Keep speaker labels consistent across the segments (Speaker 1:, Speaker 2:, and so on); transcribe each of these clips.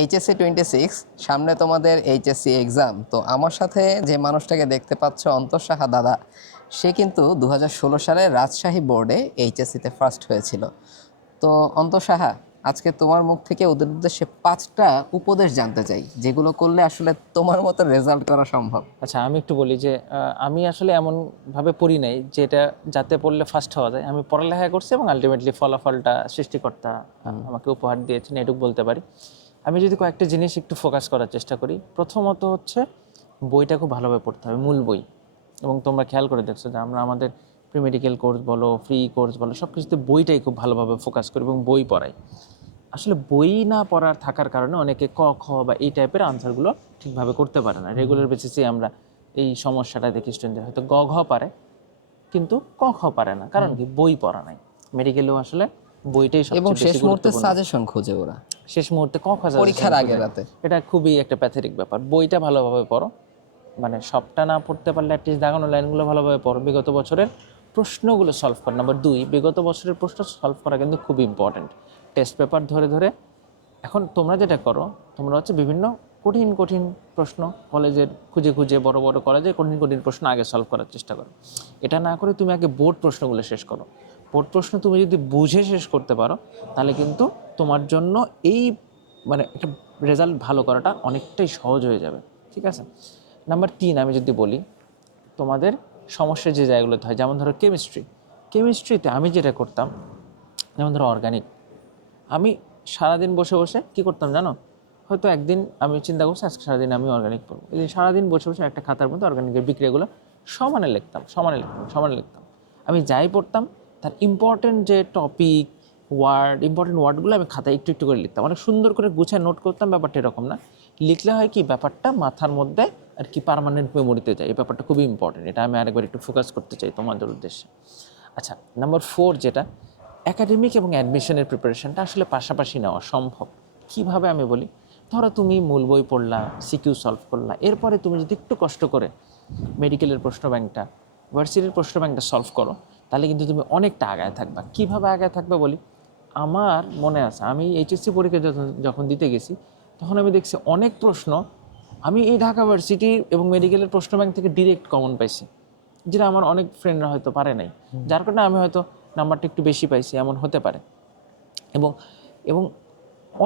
Speaker 1: HSC twenty six সামনে তোমাদের HSC exam তো আমার সাথে যে মানুষটাকে দেখতে পাচ্ছ অন্তঃসাহা দাদা সে কিন্তু দু ষোলো সালে রাজশাহী বোর্ডে এইচএসসিতে ফার্স্ট হয়েছিল। তো অন্তঃসাহা আজকে তোমার মুখ থেকে ওদের উদ্দেশ্যে পাঁচটা উপদেশ জানতে চাই যেগুলো করলে আসলে তোমার মতো রেজাল্ট করা সম্ভব।
Speaker 2: আচ্ছা আমি একটু বলি যে আমি আসলে এমনভাবে পড়ি নাই যেটা যাতে পড়লে ফার্স্ট হওয়া যায়। আমি পড়ালেখা করছি এবং আলটিমেটলি ফলাফলটা সৃষ্টিকর্তা আমাকে উপহার দিয়েছেন এটুকু বলতে পারি। আমি যদি কয়েকটা জিনিস একটু ফোকাস করার চেষ্টা করি প্রথমত হচ্ছে বইটা খুব ভালোভাবে পড়তে হবে মূল বই। এবং তোমরা খেয়াল করে দেখছ যে আমরা আমাদের প্রি মেডিকেল কোর্স বলো ফ্রি কোর্স বলো সব কিছুতে বইটাই খুব ভালোভাবে ফোকাস করি এবং বই পড়াই। আসলে বই না পড়ার থাকার কারণে অনেকে ক খ বা এই টাইপের আনসারগুলো ঠিকভাবে করতে পারে না। রেগুলার বেসিসে আমরা এই সমস্যাটা দেখি স্টুডেন্টদের হয়তো গ ঘ পারে কিন্তু ক খ পারে না। কারণ কি? বই পড়া নাই। মেডিকেলেও আসলে বইটাই
Speaker 1: এবং শেষ মুহূর্তে সাজেশন খোঁজে ওরা।
Speaker 2: শেষ মুহূর্তে ক খ
Speaker 1: পরীক্ষার আগে রাতে।
Speaker 2: এটা খুবই একটা প্যাথেটিক ব্যাপার। বইটা ভালোভাবে পড়ো। মানে সবটা না পড়তে পারলে অ্যাটলিস্ট দাগানো লাইনগুলো ভালোভাবে পড়ো। বিগত বছরের প্রশ্নগুলো সলভ করা। নাম্বার দুই বিগত বছরের প্রশ্ন সলভ করা কিন্তু খুব ইম্পর্ট্যান্ট টেস্ট পেপার ধরে ধরে। এখন তোমরা যেটা করো তোমরা হচ্ছে বিভিন্ন কঠিন কঠিন প্রশ্ন কলেজের খুঁজে খুঁজে বড় বড় কলেজে কঠিন কঠিন প্রশ্ন আগে সলভ করার চেষ্টা করো। এটা না করে তুমি আগে বোর্ড প্রশ্নগুলো শেষ করো। বোর্ড প্রশ্ন তুমি যদি বুঝে শেষ করতে পারো, তাহলে কিন্তু তোমার জন্য এই মানে একটা রেজাল্ট ভালো করাটা অনেকটাই সহজ হয়ে যাবে, ঠিক আছে? নাম্বার তিন আমি যদি বলি, তোমাদের সমস্যা যে জায়গাগুলোতে হয়, যেমন ধরো কেমিস্ট্রি কেমিস্ট্রিতে আমি যেটা করতাম, যেমন ধরো অর্গানিক আমি সারাদিন বসে বসে কি করতাম জানো? হয়তো একদিন আমি চিন্তা করছি, আজকে সারাদিন আমি অর্গানিক পড়ব এই সারাদিন বসে বসে একটা খাতার মধ্যে অর্গানিকের বিক্রিয়াগুলো সমানে লিখতাম সমানে লিখতাম সমানে লিখতাম। আমি যাই পড়তাম তার ইম্পর্টেন্ট যে টপিক ওয়ার্ড ইম্পর্টেন্ট ওয়ার্ডগুলো আমি খাতায় একটু একটু করে লিখতাম। অনেক সুন্দর করে গুছায় নোট করতাম, ব্যাপারটা এরকম না। লিখলে হয় কি, ব্যাপারটা মাথার মধ্যে আর কি পার্মানেন্ট মেমোরিতে যায়। এই ব্যাপারটা খুবই ইম্পর্টেন্ট এটা আমি আরেকবার একটু ফোকাস করতে চাই তোমাদের উদ্দেশ্যে। আচ্ছা নাম্বার ফোর যেটা অ্যাকাডেমিক এবং অ্যাডমিশনের প্রিপারেশনটা আসলে পাশাপাশি নেওয়া সম্ভব। কীভাবে আমি বলি? ধরো তুমি মূল বই পড়লা সিকিউ সলভ করলা, এরপরে তুমি যদি একটু কষ্ট করে মেডিকেলের প্রশ্ন ব্যাংকটা ভার্সিটির প্রশ্ন ব্যাংকটা সলভ করো তাহলে কিন্তু তুমি অনেকটা আগায় থাকবা। কীভাবে আগায় থাকবে বলি? আমার মনে আছে আমি এইচএসসি পরীক্ষা যখন যখন দিতে গেছি তখন আমি দেখছি অনেক প্রশ্ন আমি এই ঢাকা ভার্সিটি এবং মেডিকেলের প্রশ্ন ব্যাংক থেকে ডিরেক্ট কমন পাইছি যেটা আমার অনেক ফ্রেন্ডরা হয়তো পারে নাই। যার কারণে আমি হয়তো নাম্বারটা একটু বেশি পাইছি এমন হতে পারে। এবং এবং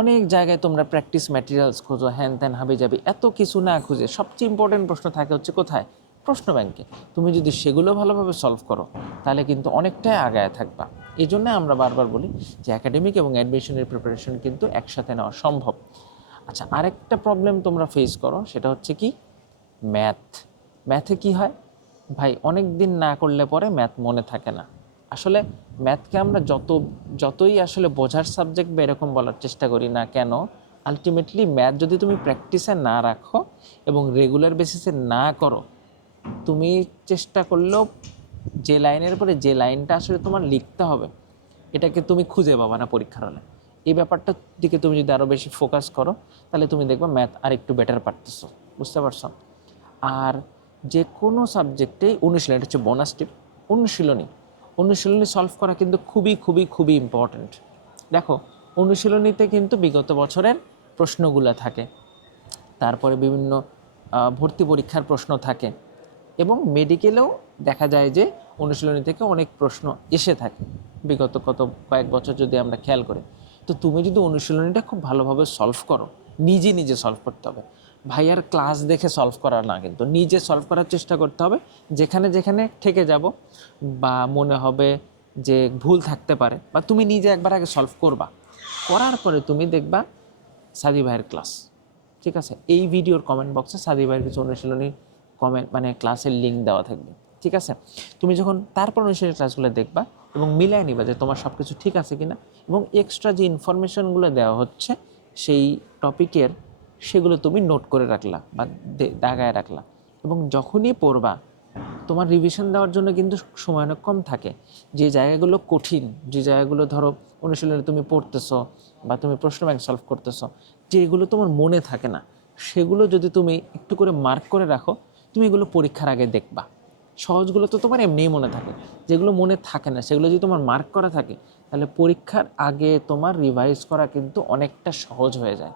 Speaker 2: অনেক জায়গায় তোমরা প্র্যাকটিস ম্যাটেরিয়ালস খোঁজো হ্যান ত্যান হাবি যাবি এত কিছু না খুঁজে। সবচেয়ে ইম্পর্টেন্ট প্রশ্ন থাকে হচ্ছে কোথায়? প্রশ্ন ব্যাংকে, তুমি যদি সেগুলো ভালোভাবে সলভ করো, তাহলে কিন্তু অনেকটাই আগায় থাকবা। এই জন্য আমরা বারবার বলি যে একাডেমিক এবং অ্যাডমিশনের প্রিপারেশন কিন্তু একসাথে নেওয়া সম্ভব। আচ্ছা আরেকটা প্রবলেম তোমরা ফেস করো, সেটা হচ্ছে কি? ম্যাথ ম্যাথে কি হয়? ভাই অনেক দিন না করলে পরে ম্যাথ মনে থাকে না। আসলে ম্যাথকে আমরা যত, যতই আসলে বোঝার সাবজেক্ট বা এরকম বলার চেষ্টা করি না কেন আলটিমেটলি ম্যাথ যদি তুমি প্র্যাকটিসে না রাখো এবং রেগুলার বেসিসে না করো তুমি চেষ্টা করলেও যে লাইনের পরে যে লাইনটা আসলে তোমার লিখতে হবে, এটাকে তুমি খুঁজে পাবা না পরীক্ষার হলে। এই ব্যাপারটার দিকে তুমি যদি আরও বেশি ফোকাস করো, তাহলে তুমি দেখবা ম্যাথ আর একটু বেটার পারতেছো। বুঝতে পারছ? আর যে কোনো সাবজেক্টেই অনুশীলন, এটা হচ্ছে বোনাস টিপ অনুশীলনী। অনুশীলনী সলভ করা কিন্তু খুবই খুবই খুবই ইম্পর্ট্যান্ট দেখো, অনুশীলনীতে কিন্তু বিগত বছরের প্রশ্নগুলো থাকে। তারপরে বিভিন্ন ভর্তি পরীক্ষার প্রশ্ন থাকে। এবং মেডিকেলেও দেখা যায় যে অনুশীলনী থেকে অনেক প্রশ্ন এসে থাকে। বিগত কত কয়েক বছর যদি আমরা খেয়াল করি, তো তুমি যদি অনুশীলনীটা খুব ভালোভাবে সলভ করো, নিজে নিজে সলভ করতে হবে। ভাইয়ার ক্লাস দেখে সলভ করা না কিন্তু, নিজে সলভ করার চেষ্টা করতে হবে। যেখানে যেখানে ঠেকে যাব বা মনে হবে যে ভুল থাকতে পারে বা তুমি নিজে একবার আগে সলভ করবা। করার পরে তুমি দেখবা সাদি ভাইয়ের ক্লাস ঠিক আছে? এই ভিডিওর কমেন্ট বক্সে সাদি ভাইয়ের কিছু অনুশীলনী কমেন্ট মানে ক্লাসের লিঙ্ক দেওয়া থাকবে, ঠিক আছে? তুমি যখন তারপর অনুশীলনী ক্লাসগুলো দেখবা এবং মিলাই নিবা যে তোমার সব কিছু ঠিক আছে কি না এবং এক্সট্রা যে ইনফরমেশনগুলো দেওয়া হচ্ছে, সেই টপিকের সেগুলো তুমি নোট করে রাখলা বা দাগায় রাখলা এবং যখনই পড়বা, তোমার রিভিশন দেওয়ার জন্য কিন্তু সময় অনেক কম থাকে। যে জায়গাগুলো কঠিন, যে জায়গাগুলো ধরো অনুশীলনে তুমি পড়তেছো বা তুমি প্রশ্ন ব্যাংক সলভ করতেছো, যেগুলো তোমার মনে থাকে না, সেগুলো যদি তুমি একটু করে মার্ক করে রাখো তুমি এগুলো পরীক্ষার আগে দেখবা। সহজগুলো তো তোমার এমনিই মনে থাকে। যেগুলো মনে থাকে না, সেগুলো যদি তোমার মার্ক করা থাকে, তাহলে পরীক্ষার আগে তোমার রিভাইজ করা কিন্তু অনেকটা সহজ হয়ে যায়।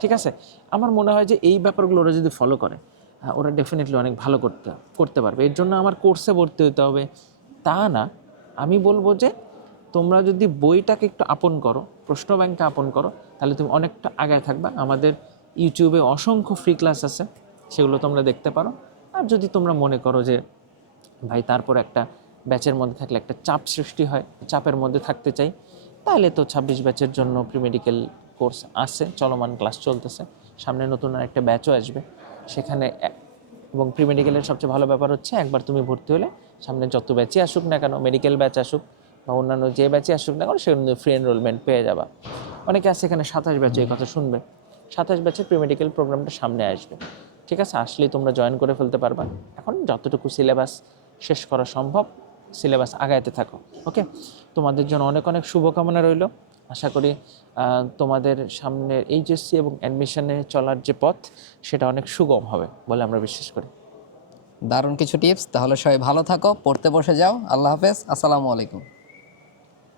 Speaker 2: ঠিক আছে? আমার মনে হয় যে এই ব্যাপারগুলো ওরা যদি ফলো করে ওরা ডেফিনেটলি অনেক ভালো করতে করতে পারবে। এর জন্য আমার কোর্সে ভর্তি হতে হবে। তা না, আমি বলব যে তোমরা যদি বইটাকে একটু আপন করো, প্রশ্ন ব্যাংকটা আপন করো, তাহলে তুমি অনেকটা আগায় থাকবা। আমাদের ইউটিউবে অসংখ্য ফ্রি ক্লাস আছে। সেগুলো তোমরা দেখতে পারো। আর যদি তোমরা মনে করো যে, ভাই, তারপর একটা ব্যাচের মধ্যে থাকলে একটা চাপ সৃষ্টি হয়, চাপের মধ্যে থাকতে চাই, তাহলে তো ছাব্বিশ ব্যাচের জন্য প্রি মেডিকেল কোর্স আছে, চলমান ক্লাস চলতেছে। সামনে নতুন আর একটা ব্যাচও আসবে। সেখানে এবং প্রি মেডিকেলের সবচেয়ে ভালো ব্যাপার হচ্ছে, একবার তুমি ভর্তি হলে সামনে যত ব্যাচই আসুক না কেন মেডিকেল ব্যাচ আসুক বা অন্যান্য যে ব্যাচই আসুক না কেন সেখানে ফ্রি এনরোলমেন্ট পেয়ে যাবা। অনেকে আছে এখানে সাতাশ ব্যাচে এই কথা শুনবে। সাতাশ ব্যাচের প্রি মেডিকেল প্রোগ্রামটা সামনে আসবে। ঠিক আছে? আসলেই তোমরা জয়েন করে ফেলতে পারবা। এখন যতটুকু সিলেবাস শেষ করা সম্ভব সিলেবাস আগাইতে থাকো ওকে তোমাদের জন্য অনেক অনেক শুভকামনা রইল। আশা করি তোমাদের সামনের এইচএসসি এবং অ্যাডমিশনে চলার যে পথ, সেটা অনেক সুগম হবে বলে আমরা বিশ্বাস করি।
Speaker 1: দারুণ কিছু টিপস তাহলে সবাই ভালো থাকো, পড়তে বসে যাও। আল্লাহ হাফেজ, আসসালামু আলাইকুম।